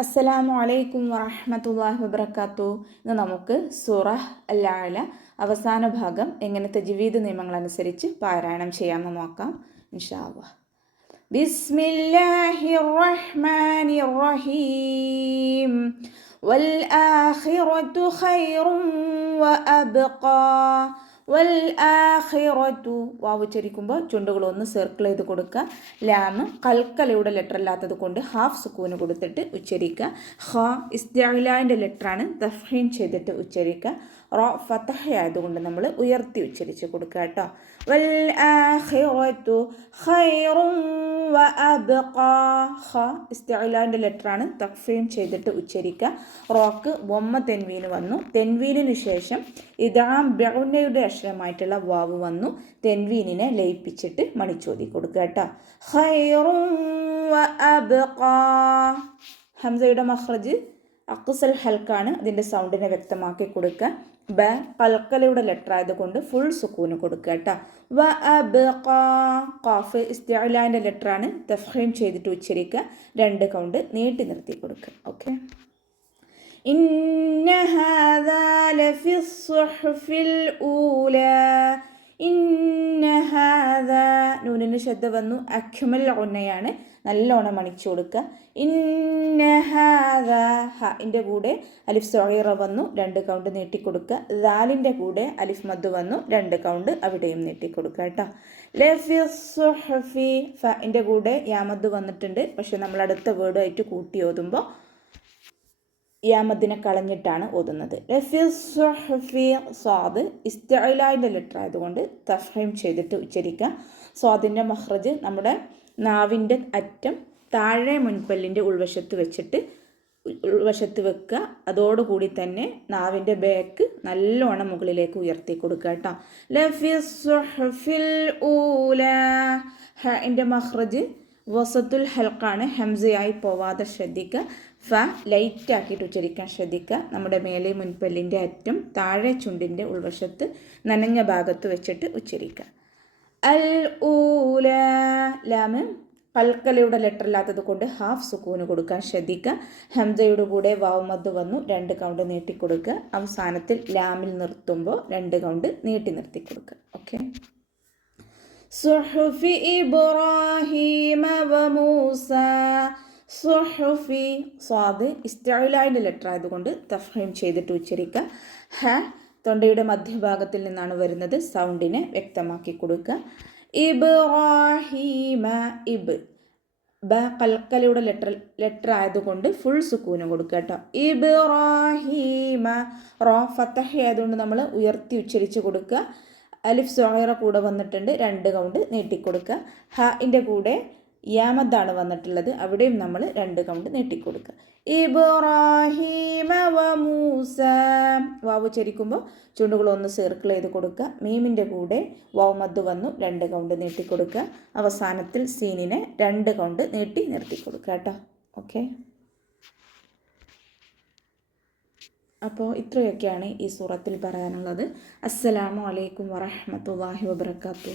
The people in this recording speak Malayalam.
അസ്സലാമു അലൈക്കും വറഹ്മത്തുള്ളാഹി വബറകാതുഹു. ഇന്ന് നമുക്ക് സൂറ അൽ അഅല അവസാന ഭാഗം എങ്ങനെ തജ്വീദ് നിയമങ്ങൾ അനുസരിച്ച് പാരായണം ചെയ്യാമെന്ന് നോക്കാം ഇൻഷാ അല്ലാഹ്. ബിസ്മില്ലാഹിർ റഹ്മാനിർ റഹീം. വൽ ആഖിറതു ഖൈറുൻ വഅബ്ഖാ. വൽ ആഖിറതു വാവ് ഉച്ചരിക്കുമ്പോൾ ചുണ്ടുകളൊന്ന് സർക്കിൾ ചെയ്ത് കൊടുക്കുക. ലാം കൽക്കലയുടെ ലെറ്റർ അല്ലാത്തത് കൊണ്ട് ഹാഫ് സുക്കൂന് കൊടുത്തിട്ട് ഉച്ചരിക്കുക. ഹ ഇസ്തിഅലാൻ്റെ ലെറ്ററാണ്, തഫ്ഹീം ചെയ്തിട്ട് ഉച്ചരിക്കുക. റോ ഫതഹ ആയതുകൊണ്ട് നമ്മൾ ഉയർത്തി ഉച്ചരിച്ച് കൊടുക്കുക കേട്ടോ. വൽ ആഖിറതു ഖൈറുൻ വഅബ്ഖാ. ഹ ഇസ്തിഅലാൻ്റെ ലെറ്ററാണ്, തഫ്ഹീം ചെയ്തിട്ട് ഉച്ചരിക്കുക. റോക്ക് വമ്മ തെൻവീന് വന്നു. തെൻവീനിന് ശേഷം ഇദാം ബഉനയുടെ അക്ഷരമായിട്ടുള്ള വാവ് വന്നു. തെൻവീനിനെ ലയിപ്പിച്ചിട്ട് മണിച്ചോതി കൊടുക്കുക കേട്ടോ. ഖൈറുൻ വഅബ്ഖാ. ഹംസയുടെ മഖ്റജ് അഖ്സൽ ഹൽക്കാണ്, അതിൻ്റെ സൗണ്ടിനെ വ്യക്തമാക്കി കൊടുക്കുക. ബ കൽക്കലയുടെ ലെറ്റർ ആയതുകൊണ്ട് ഫുൾ സുക്കൂന് കൊടുക്കുക കേട്ടോ. വഅബ്ഖാ. ഖാഫ് ഇസ്തിഅലാൻ്റെ ലെറ്ററാണ്, തഫ്ഹീം ചെയ്തിട്ട് ഉച്ചരിക്കുക. 2 കൗണ്ട് നീട്ടി നിർത്തി കൊടുക്കുക. ഓക്കെ. ഇന്ന ഹാദാ ലഫി സ്സുഹുഫിൽ ഊലാ. ഇന്ന ഹാദാ നൂനിന് ശബ്ദ വന്നു. അക്മൽ ഉന്നയാണ്, നല്ലോണം മണിച്ചു കൊടുക്കുക. ഇന്ന ഹാദാ ഹൻ്റെ കൂടെ അലിഫ് സഗീറ വന്നു, 2 കൗണ്ട് നീട്ടിക്കൊടുക്കുക. ദാലിൻ്റെ കൂടെ അലിഫ് മദ് വന്നു, 2 കൗണ്ട് അവിടെയും നീട്ടിക്കൊടുക്കുക കേട്ടോ. ലഫി സ്സുഹുഫി ഫൻ്റെ കൂടെ യാമദ് വന്നിട്ടുണ്ട്, പക്ഷെ നമ്മൾ അടുത്ത വേർഡായിട്ട് കൂട്ടി ഓതുമ്പോൾ യാമദിനെ കളഞ്ഞിട്ടാണ് ഓതുന്നത്. ലഫി സ്സുഹുഫി സ്വാദ് ഇസ്തിഅലാൻ്റെ ലെറ്റർ ആയതുകൊണ്ട് തഫ്ഹീം ചെയ്തിട്ട് ഉച്ചരിക്കുക. സ്വാദിൻ്റെ മഖ്റജ് നമ്മുടെ നാവിൻ്റെ അറ്റം താഴെ മുൻപല്ലിൻ്റെ ഉൾവശത്ത് വെക്കുക. അതോടുകൂടി തന്നെ നാവിൻ്റെ ബാക്ക് നല്ലോണം മുകളിലേക്ക് ഉയർത്തി കൊടുക്കുക കേട്ടോ. ലഫി സ്സുഹുഫിൽ ഊലാ. ഹൻ്റെ മഖ്റജ് വസത്തുൽ ഹൽക്കാണ്, ഹംസയായി പോവാതെ ശ്രദ്ധിക്കുക. ഫ ലൈറ്റ് ആക്കിയിട്ട് ഉച്ചരിക്കാൻ ശ്രദ്ധിക്കുക. നമ്മുടെ മേലെ മുൻപല്ലിൻ്റെ അറ്റം താഴെ ചുണ്ടിൻ്റെ ഉൾവശത്ത് നനഞ്ഞ ഭാഗത്ത് വെച്ചിട്ട് ഉച്ചരിക്കുക. അൽ ഊല ലാമ് കൽക്കലയുടെ ലെറ്റർ ഇല്ലാത്തത് കൊണ്ട് ഹാഫ് സുക്കൂന് കൊടുക്കാൻ ശ്രദ്ധിക്കുക. ഹംസയുടെ കൂടെ വാവ് മദ് വന്നു, 2 കൗണ്ട് നീട്ടിക്കൊടുക്കുക. അവസാനത്തിൽ ലാമിൽ നിർത്തുമ്പോൾ 2 കൗണ്ട് നീട്ടി നിർത്തി കൊടുക്കുക. ഓക്കെ. സുഹുഫി ഇബ്രാഹീമ വമൂസ. സുഹുഫി സ്വാദ് ഇസ്തിഅലാൻ്റെ ലെറ്റർ ആയതുകൊണ്ട് തഫ്ഹീം ചെയ്തിട്ട് ഉച്ചരിക്കുക. ഹ തൊണ്ടയുടെ മധ്യഭാഗത്തിൽ നിന്നാണ് വരുന്നത്, സൗണ്ടിനെ വ്യക്തമാക്കി കൊടുക്കുക. ഇബ്രാഹീമ ഇബ് ബ കൽക്കലയുടെ ലെറ്റർ ആയതുകൊണ്ട് ഫുൾ സുക്കൂന് കൊടുക്കുക കേട്ടോ. ഇബ്രാഹീമ റോ ഫതഹ ആയതുകൊണ്ട് നമ്മൾ ഉയർത്തി ഉച്ചരിച്ച് കൊടുക്കുക. അലിഫ് സഗീറ കൂടെ വന്നിട്ടുണ്ട്, 2 കൗണ്ട് നീട്ടിക്കൊടുക്കുക. ഹൻ്റെ കൂടെ യാമദ്ദാണ് വന്നിട്ടുള്ളത്, അവിടെയും നമ്മൾ 2 കൗണ്ട് നീട്ടിക്കൊടുക്കുക. ഇബ്രാഹീമ വമൂസ വാവ് ചരിക്കുമ്പോൾ ചുണ്ടുകളൊന്ന് സർക്കിൾ ചെയ്ത് കൊടുക്കുക. മീമിൻ്റെ കൂടെ വാവ് മദ് വന്നു, 2 കൗണ്ട് നീട്ടിക്കൊടുക്കുക. അവസാനത്തിൽ സീനിനെ 2 കൗണ്ട് നീട്ടി നിർത്തി കൊടുക്കുക കേട്ടോ. ഓക്കെ. അപ്പോൾ ഇത്രയൊക്കെയാണ് ഈ സൂറത്തിൽ പറയാനുള്ളത്. അസ്സലാമു അലൈക്കും വറഹ്മത്തുള്ളാഹി വബറകാതുഹു.